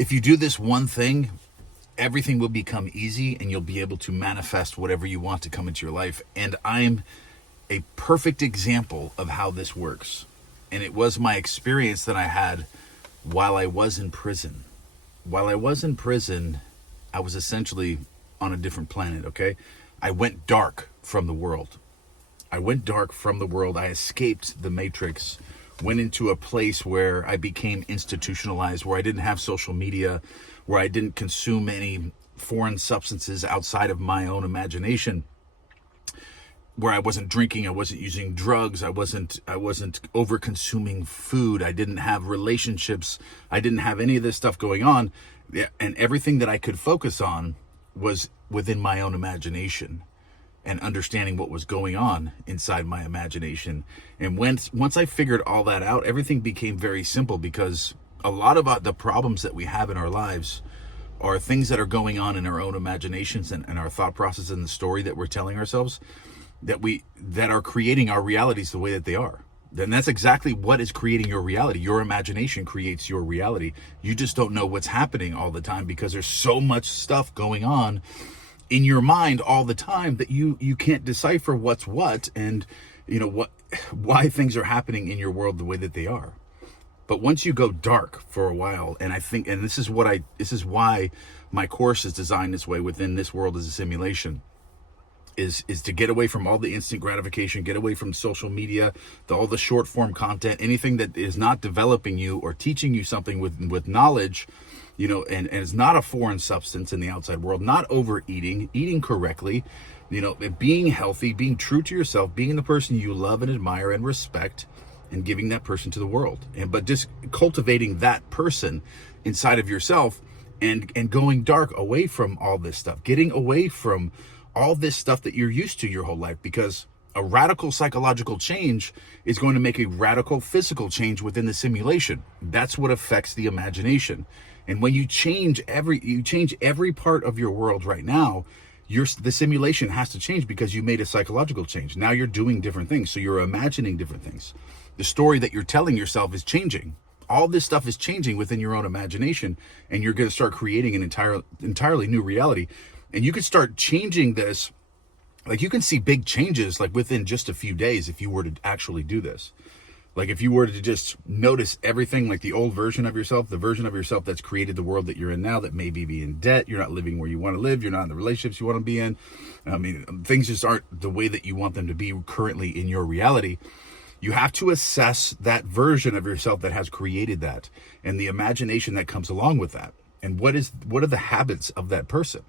if you do this one thing, everything will become easy and you'll be able to manifest whatever you want to come into your life. And I'm a perfect example of how this works. And it was my experience that I had while I was in prison. While I was in prison, I was essentially on a different planet, okay? I went dark from the world. I escaped the matrix, went into a place where I became institutionalized, where I didn't have social media, where I didn't consume any foreign substances outside of my own imagination, where I wasn't drinking, I wasn't using drugs, I wasn't over consuming food, I didn't have relationships, I didn't have any of this stuff going on. And everything that I could focus on was within my own imagination and understanding what was going on inside my imagination. And once I figured all that out, everything became very simple, because a lot of the problems that we have in our lives are things that are going on in our own imaginations and our thought process and the story that we're telling ourselves that are creating our realities the way that they are. Then that's exactly what is creating your reality. Your imagination creates your reality. You just don't know what's happening all the time because there's so much stuff going on in your mind all the time that you can't decipher what's what and why things are happening in your world the way that they are. But once you go dark for a while, and this is why my course is designed this way, within this world as a simulation, is to get away from all the instant gratification, get away from social media, all the short form content, anything that is not developing you or teaching you something with knowledge, and it's not a foreign substance in the outside world, not overeating, eating correctly, being healthy, being true to yourself, being the person you love and admire and respect, and giving that person to the world. But just cultivating that person inside of yourself and going dark away from all this stuff, getting away from all this stuff that you're used to your whole life, because a radical psychological change is going to make a radical physical change within the simulation. That's what affects the imagination. And when you change every part of your world right now, the simulation has to change because you made a psychological change. Now you're doing different things. So you're imagining different things. The story that you're telling yourself is changing. All this stuff is changing within your own imagination, and you're going to start creating an entirely new reality. And you can start changing this. Like, you can see big changes like within just a few days if you were to actually do this. Like, if you were to just notice everything, like the old version of yourself, the version of yourself that's created the world that you're in now, that maybe be in debt, you're not living where you want to live, you're not in the relationships you want to be in. I mean, things just aren't the way that you want them to be currently in your reality. You have to assess that version of yourself that has created that, and the imagination that comes along with that. And what are the habits of that person?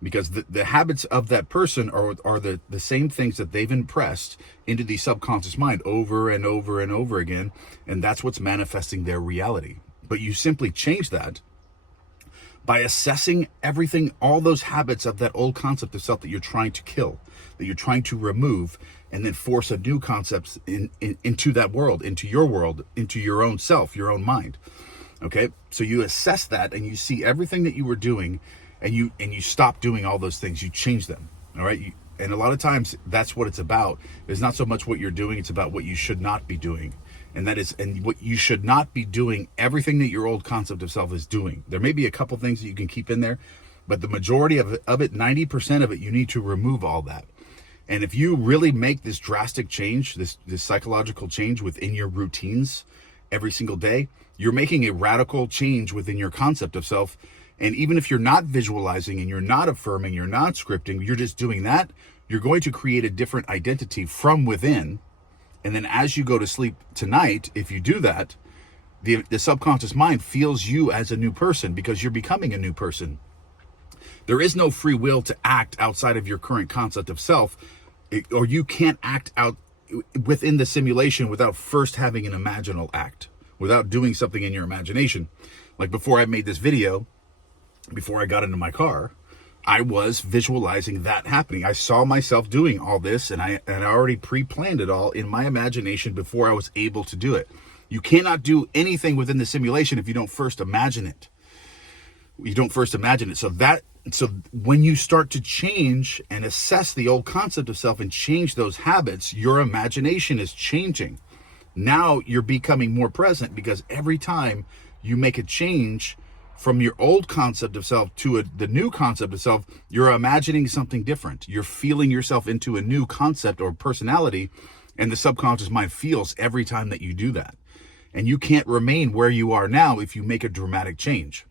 Because the habits of that person are the same things that they've impressed into the subconscious mind over and over and over again. And that's what's manifesting their reality. But you simply change that by assessing everything, all those habits of that old concept of self that you're trying to kill, that you're trying to remove, and then force a new concept into that world, into your own self, your own mind. Okay? So you assess that and you see everything that you were doing, and you stop doing all those things. You change them. All right. And a lot of times that's what it's about. It's not so much what you're doing. It's about what you should not be doing. And what you should not be doing, everything that your old concept of self is doing. There may be a couple things that you can keep in there, but the majority of it, 90% of it, you need to remove all that. And if you really make this drastic change, this psychological change within your routines every single day, you're making a radical change within your concept of self. And even if you're not visualizing and you're not affirming, you're not scripting, you're just doing that, you're going to create a different identity from within. And then as you go to sleep tonight, if you do that, the subconscious mind feels you as a new person because you're becoming a new person. There is no free will to act outside of your current concept of self, or you can't act out within the simulation without first having an imaginal act, without doing something in your imagination. Like before I made this video, before I got into my car, I was visualizing that happening. I saw myself doing all this, and I already pre-planned it all in my imagination before I was able to do it. You cannot do anything within the simulation if you don't first imagine it. So when you start to change and assess the old concept of self and change those habits, your imagination is changing. Now you're becoming more present, because every time you make a change From your old concept of self to the new concept of self, you're imagining something different. You're feeling yourself into a new concept or personality, and the subconscious mind feels every time that you do that. And you can't remain where you are now if you make a dramatic change.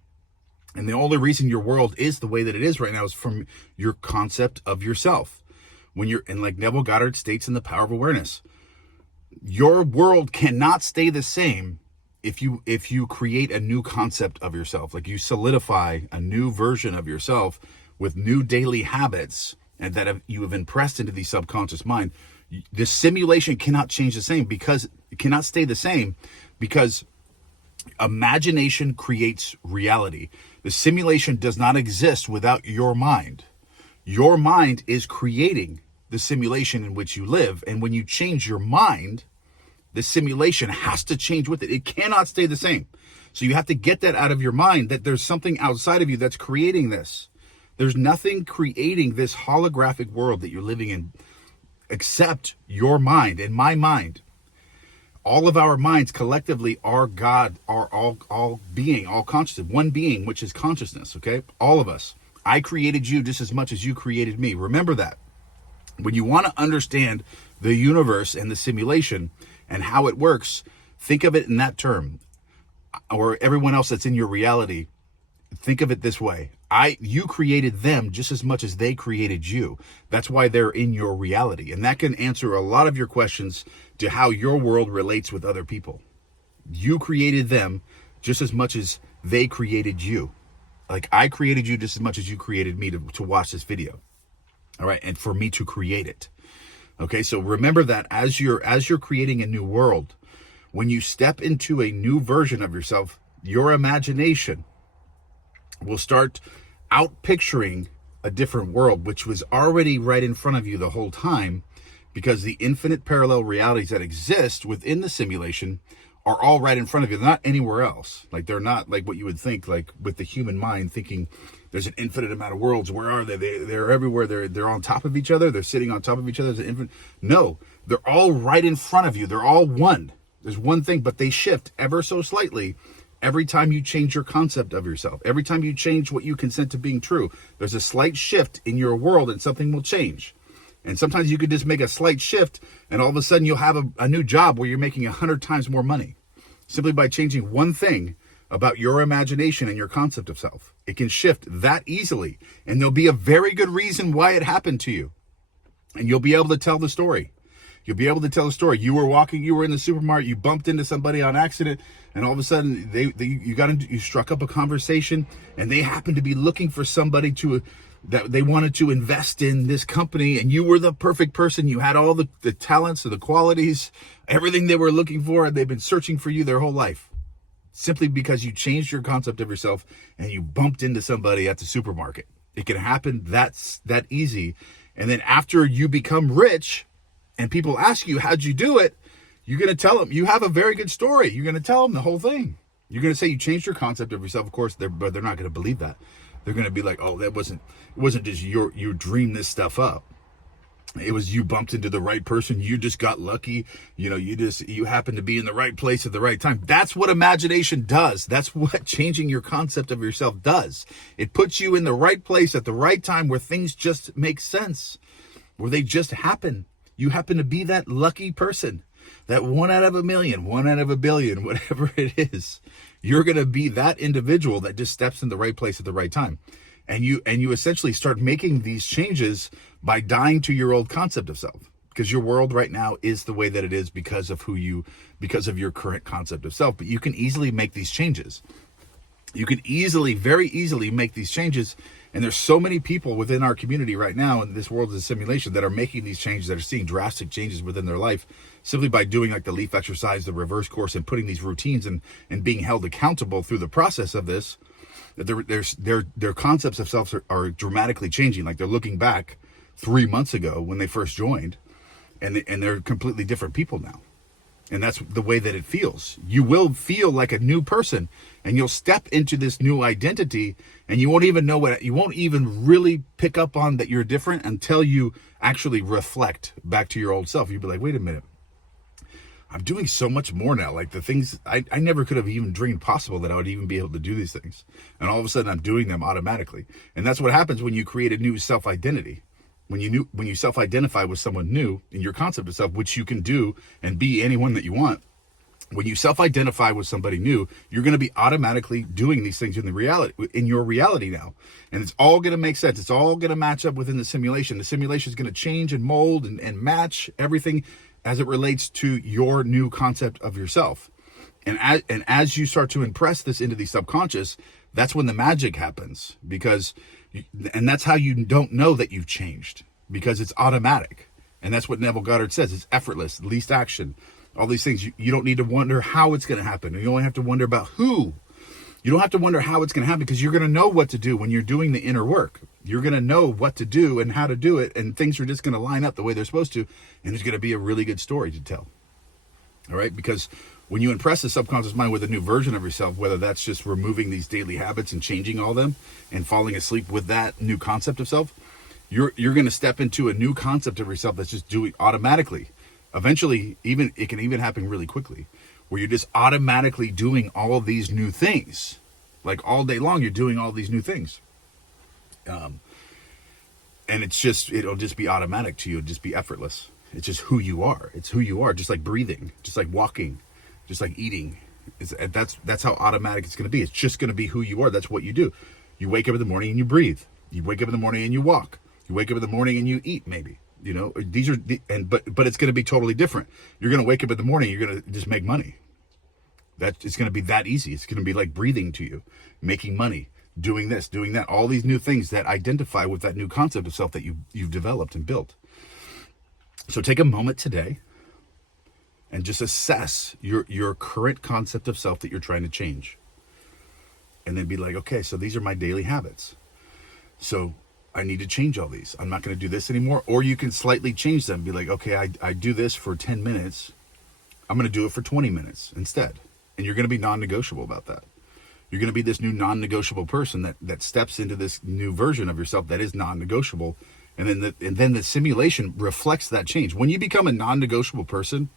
And the only reason your world is the way that it is right now is from your concept of yourself. And like Neville Goddard states in The Power of Awareness, your world cannot stay the same if you create a new concept of yourself. Like you solidify a new version of yourself with new daily habits and that you have impressed into the subconscious mind. The simulation cannot change the same because it cannot stay the same, because imagination creates reality. The simulation does not exist without your mind. Your mind is creating the simulation in which you live. And when you change your mind, the simulation has to change with it. It cannot stay the same. So you have to get that out of your mind, that there's something outside of you that's creating this. There's nothing creating this holographic world that you're living in except your mind and my mind. All of our minds collectively are God, are all being, all consciousness, one being, which is consciousness, okay? All of us. I created you just as much as you created me. Remember that. When you want to understand the universe and the simulation and how it works, think of it in that term. Or everyone else that's in your reality, think of it this way. You created them just as much as they created you. That's why they're in your reality. And that can answer a lot of your questions to how your world relates with other people. You created them just as much as they created you. Like I created you just as much as you created me to watch this video. All right. And for me to create it. Okay. So remember that as you're creating a new world, when you step into a new version of yourself, your imagination will start out picturing a different world, which was already right in front of you the whole time, because the infinite parallel realities that exist within the simulation are all right in front of you. They're not anywhere else. Like they're not like what you would think, like with the human mind thinking there's an infinite amount of worlds. Where are they? They're everywhere. They're on top of each other. They're sitting on top of each other. There's an infinite. No, they're all right in front of you. They're all one. There's one thing, but they shift ever so slightly every time you change your concept of yourself. Every time you change what you consent to being true, there's a slight shift in your world and something will change. And sometimes you could just make a slight shift and all of a sudden you'll have a new job where you're making 100 times more money simply by changing one thing about your imagination and your concept of self. It can shift that easily, and there'll be a very good reason why it happened to you. And you'll be able to tell the story. You'll be able to tell a story. You were in the supermarket, you bumped into somebody on accident, and all of a sudden you struck up a conversation, and they happened to be looking for somebody that they wanted to invest in this company, and you were the perfect person. You had all the talents and the qualities, everything they were looking for, and they've been searching for you their whole life. Simply because you changed your concept of yourself and you bumped into somebody at the supermarket. It can happen that easy. And then after you become rich, and people ask you, how'd you do it? You're going to tell them, you have a very good story. You're going to tell them the whole thing. You're going to say you changed your concept of yourself. Of course, but they're not going to believe that. They're going to be like, oh, it wasn't just you dreamed this stuff up. It was you bumped into the right person. You just got lucky. You happened to be in the right place at the right time. That's what imagination does. That's what changing your concept of yourself does. It puts you in the right place at the right time where things just make sense, where they just happen. You happen to be that lucky person, that 1 out of a million, 1 out of a billion, whatever it is. You're going to be that individual that just steps in the right place at the right time. And you essentially start making these changes by dying to your old concept of self, because your world right now is the way that it is because of your current concept of self. But you can easily make these changes. You can very easily make these changes. And there's so many people within our community right now, and this world is a simulation, that are making these changes, that are seeing drastic changes within their life simply by doing like the leaf exercise, the reverse course, and putting these routines and being held accountable through the process of this. Their concepts of self are dramatically changing. Like they're looking back 3 months ago when they first joined, and they're completely different people now. And that's the way that it feels. You will feel like a new person, and you'll step into this new identity, and you won't even really pick up on that you're different until you actually reflect back to your old self. You'll be like, wait a minute. I'm doing so much more now. Like the things I never could have even dreamed possible that I would even be able to do these things. And all of a sudden I'm doing them automatically. And that's what happens when you create a new self-identity. When you self-identify with someone new in your concept of self, which you can do and be anyone that you want. When you self-identify with somebody new, you're going to be automatically doing these things in your reality now. And it's all going to make sense. It's all going to match up within the simulation. The simulation is going to change and mold and match everything as it relates to your new concept of yourself. And as you start to impress this into the subconscious, that's when the magic happens. And that's how you don't know that you've changed, because it's automatic. And that's what Neville Goddard says. It's effortless, least action. All these things, you don't need to wonder how it's going to happen. You only have to wonder about who. You don't have to wonder how it's going to happen, because you're going to know what to do when you're doing the inner work. You're going to know what to do and how to do it, and things are just going to line up the way they're supposed to, and there's going to be a really good story to tell. All right? Because when you impress the subconscious mind with a new version of yourself, whether that's just removing these daily habits and changing all them and falling asleep with that new concept of self, you're going to step into a new concept of yourself that's just doing automatically. Eventually, it can even happen really quickly, where you're just automatically doing all of these new things. Like all day long, you're doing all these new things. And it'll just be automatic to you. It'll just be effortless. It's just who you are. It's who you are, just like breathing, just like walking, just like eating. That's how automatic it's going to be. It's just going to be who you are. That's what you do. You wake up in the morning and you breathe. You wake up in the morning and you walk. You wake up in the morning and you eat, maybe. You know, but it's going to be totally different. You're going to wake up in the morning, you're going to just make money. It's going to be that easy. It's going to be like breathing to you, making money, doing this, doing that, all these new things that identify with that new concept of self that you've developed and built. So take a moment today and just assess your current concept of self that you're trying to change. And then be like, okay, so these are my daily habits. So I need to change all these. I'm not going to do this anymore. Or you can slightly change them. Be like, okay, I do this for 10 minutes. I'm going to do it for 20 minutes instead. And you're going to be non-negotiable about that. You're going to be this new non-negotiable person that steps into this new version of yourself that is non-negotiable. And then the simulation reflects that change. When you become a non-negotiable person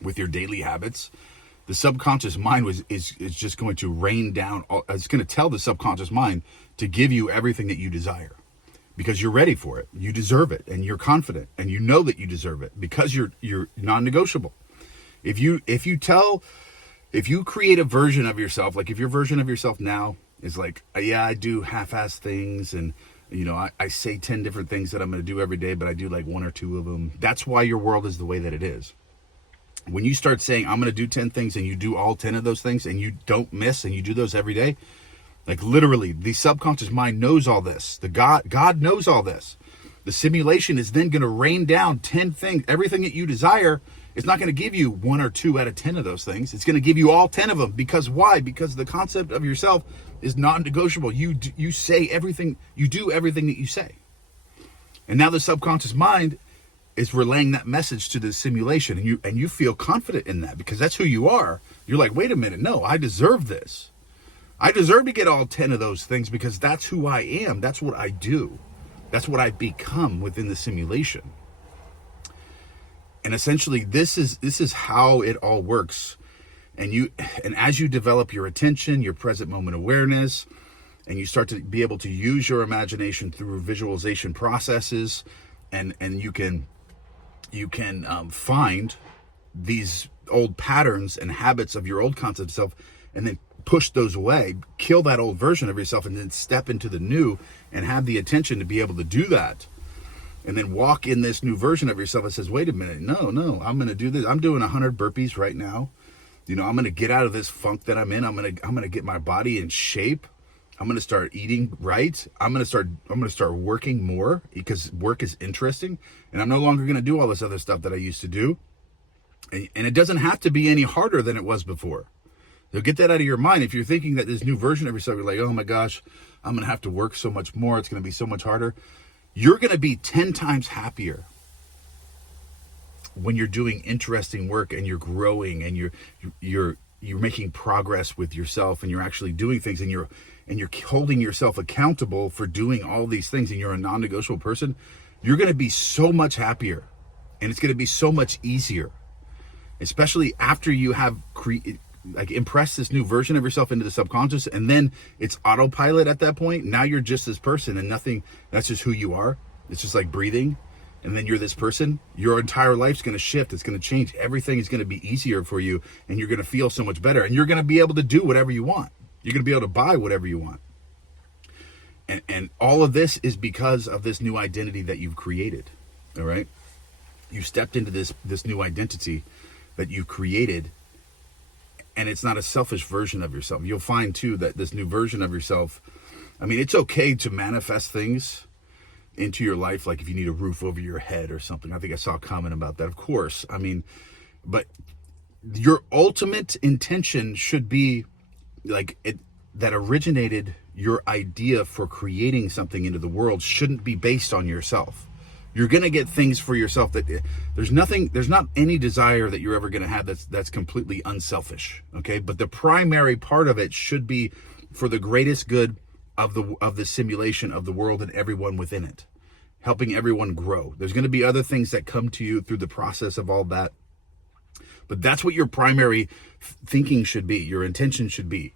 with your daily habits, the subconscious mind is just going to rain down. It's going to tell the subconscious mind to give you everything that you desire. Because you're ready for it. You deserve it, and you're confident, and you know that you deserve it because you're non-negotiable. If you create a version of yourself, like if your version of yourself now is like, yeah, I do half-ass things, and you know, I say 10 different things that I'm going to do every day, but I do like 1 or 2 of them. That's why your world is the way that it is. When you start saying, I'm going to do 10 things, and you do all 10 of those things, and you don't miss, and you do those every day, like literally, the subconscious mind knows all this. God knows all this. The simulation is then going to rain down 10 things. Everything that you desire, it's not going to give you 1 or 2 out of 10 of those things. It's going to give you all 10 of them. Because why? Because the concept of yourself is non-negotiable. You say everything. You do everything that you say. And now the subconscious mind is relaying that message to the simulation, and you feel confident in that because that's who you are. You're like, wait a minute, no, I deserve this. I deserve to get all 10 of those things because that's who I am. That's what I do. That's what I become within the simulation. And essentially, this is how it all works. And as you develop your attention, your present moment awareness, and you start to be able to use your imagination through visualization processes, and you can find these old patterns and habits of your old concept of self, and then push those away, kill that old version of yourself, and then step into the new and have the attention to be able to do that. And then walk in this new version of yourself that says, wait a minute, no, I'm going to do this. I'm doing 100 burpees right now. You know, I'm going to get out of this funk that I'm in. I'm going to get my body in shape. I'm going to start eating right. I'm going to start working more because work is interesting. And I'm no longer going to do all this other stuff that I used to do. And it doesn't have to be any harder than it was before. So get that out of your mind. If you're thinking that this new version of yourself, you're like, oh my gosh, I'm going to have to work so much more. It's going to be so much harder. You're going to be 10 times happier when you're doing interesting work and you're growing and you're making progress with yourself and you're actually doing things and you're holding yourself accountable for doing all these things and you're a non-negotiable person. You're going to be so much happier and it's going to be so much easier. especially after you have impress this new version of yourself into the subconscious, and then it's autopilot at that point. Now you're just this person and nothing. That's just who you are. It's just like breathing, and then you're this person. Your entire life's going to shift. It's going to change. Everything is going to be easier for you, and you're going to feel so much better, and you're going to be able to do whatever you want. You're going to be able to buy whatever you want. And all of this is because of this new identity that you've created. All right, you stepped into this new identity that you've created. And it's not a selfish version of yourself. You'll find too that this new version of yourself, I mean, it's okay to manifest things into your life. Like if you need a roof over your head or something. I think I saw a comment about that. Of course. I mean, but your ultimate intention should be like that originated your idea for creating something into the world shouldn't be based on yourself. You're going to get things for yourself that there's not any desire that you're ever going to have that's completely unselfish. Okay. But the primary part of it should be for the greatest good of the simulation of the world and everyone within it, helping everyone grow. There's going to be other things that come to you through the process of all that. But that's what your primary thinking should be. Your intention should be.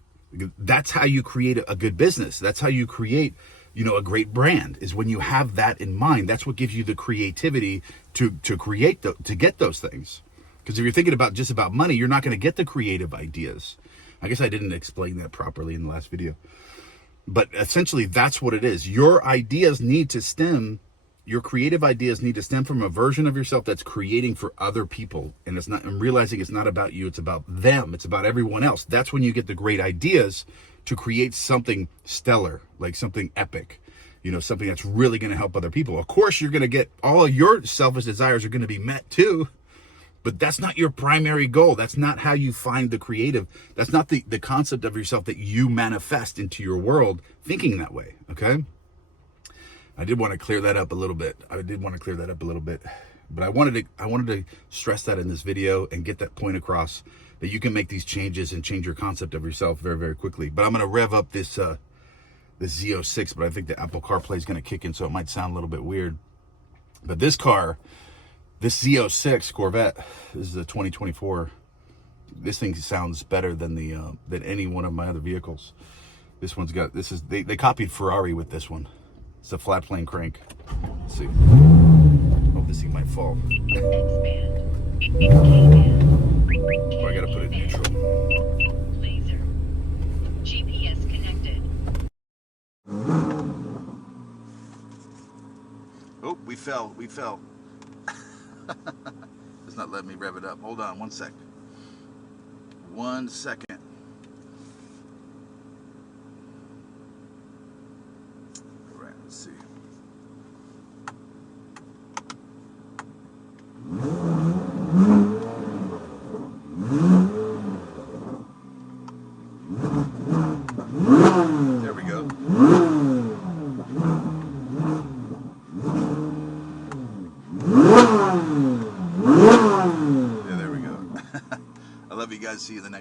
That's how you create a good business. That's how you create a great brand, is when you have that in mind. That's what gives you the creativity to create, to get those things. Because if you're thinking about just about money, you're not going to get the creative ideas. I guess I didn't explain that properly in the last video. But essentially, that's what it is. Your creative ideas need to stem from a version of yourself that's creating for other people. And I'm realizing it's not about you, it's about them. It's about everyone else. That's when you get the great ideas to create something stellar, like something epic, something that's really going to help other people. Of course, you're going to get all of your selfish desires are going to be met too, but that's not your primary goal. That's not how you find the creative. That's not the concept of yourself that you manifest into your world thinking that way. Okay. I did want to clear that up a little bit. But I wanted to stress that in this video and get that point across, that you can make these changes and change your concept of yourself very, very quickly. But I'm going to rev up this Z06, but I think the Apple CarPlay is going to kick in, so it might sound a little bit weird. But this Z06 Corvette, this is a 2024. This thing sounds better than than any one of my other vehicles. They copied Ferrari with this one. It's a flat plane crank. Let's see. Oh, this thing might fall. Oh, I gotta put it neutral. Laser. GPS connected. Oh, we fell. It's not letting me rev it up. Hold on 1 sec. 1 second. All right, let's see. There we go. Yeah, there we go. I love you guys. See you the next